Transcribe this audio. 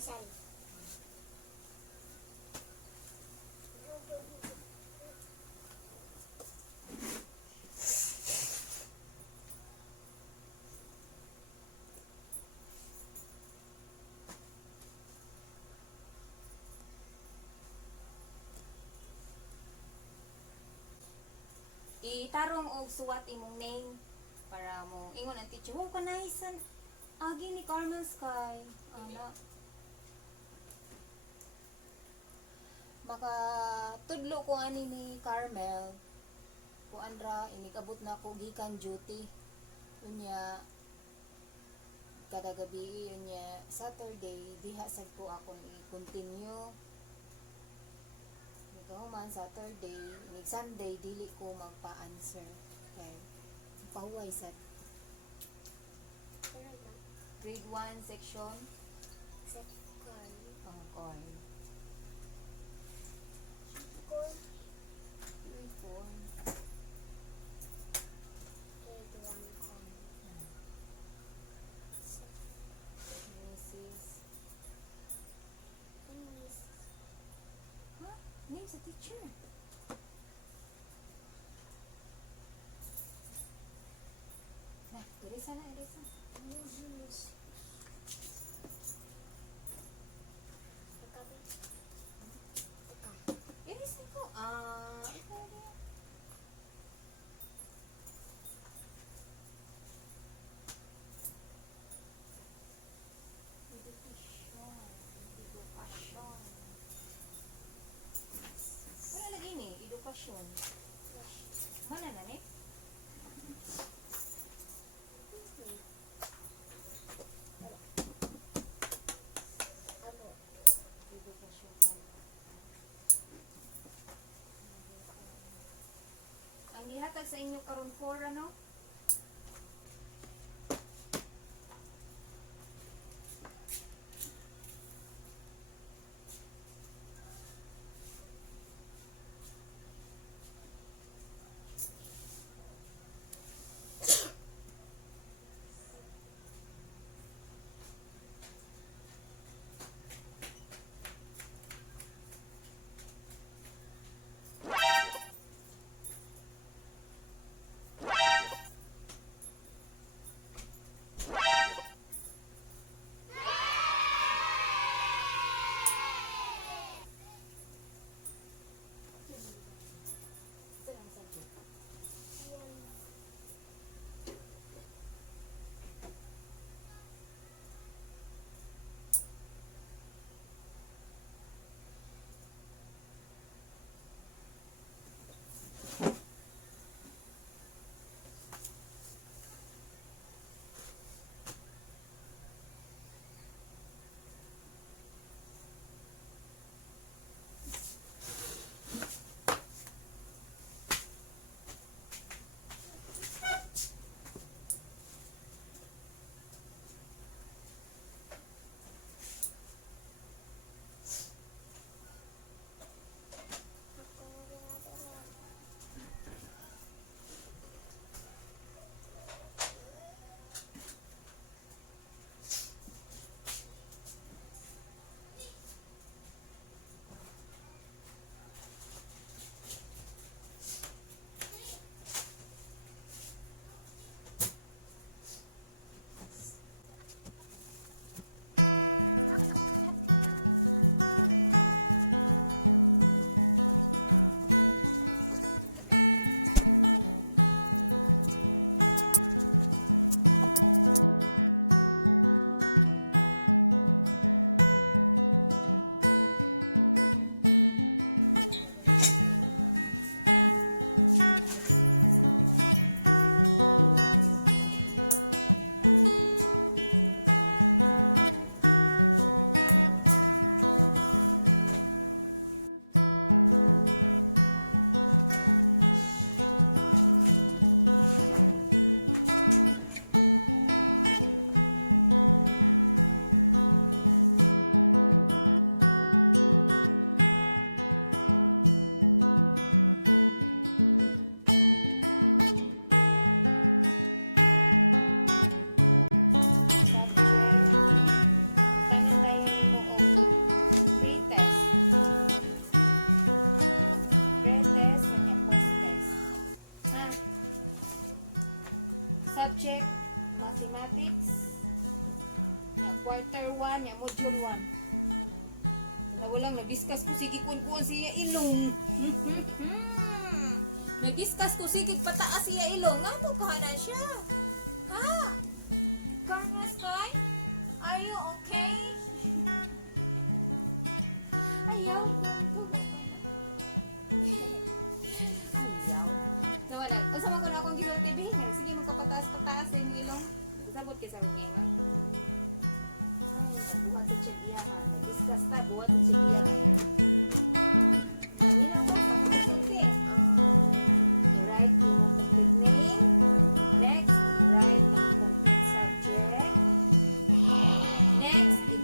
Saan? Itarong og suwat imong name para mo ingon ang teacher, "Wow, kanaisan agi ni Carmel Sky." Ana. Baka tudlo ko ani ni Carmel. Ko andra inikabot na ko gikan duty. Unya kada gabi unya Saturday diha sad ko akong i-continue. Ikaw man Saturday, nig Sunday dili ko magpa-answer. Okay. Pahuway sad. Wala lang. Grade 1 section Except corn. pangkoy. Corn. Phone. Grade 1 corn. Mrs. Ano is Ha? Name sa teacher. Na, dirisa na, dirisa. Mrs. Ikabi. Dirisa ko. Edukasyon. Edukasyon. Wala lagi ni, edukasyon. Mana na ni? Ako. Edukasyon. Ang gihatag sa inyo karon 4 ano? siya ilong. Nag-discuss ko sige pataas siya ilong. Ano kahanan siya? Ha? Carlos guy? Are you okay? Ayaw. So wala. Usa man ko na akong ginoo baby. Sige mo pataas-pataas sa ilong. Sabot ka sa okay. Pag-check ya. Discuss ta buwan check ya. Next,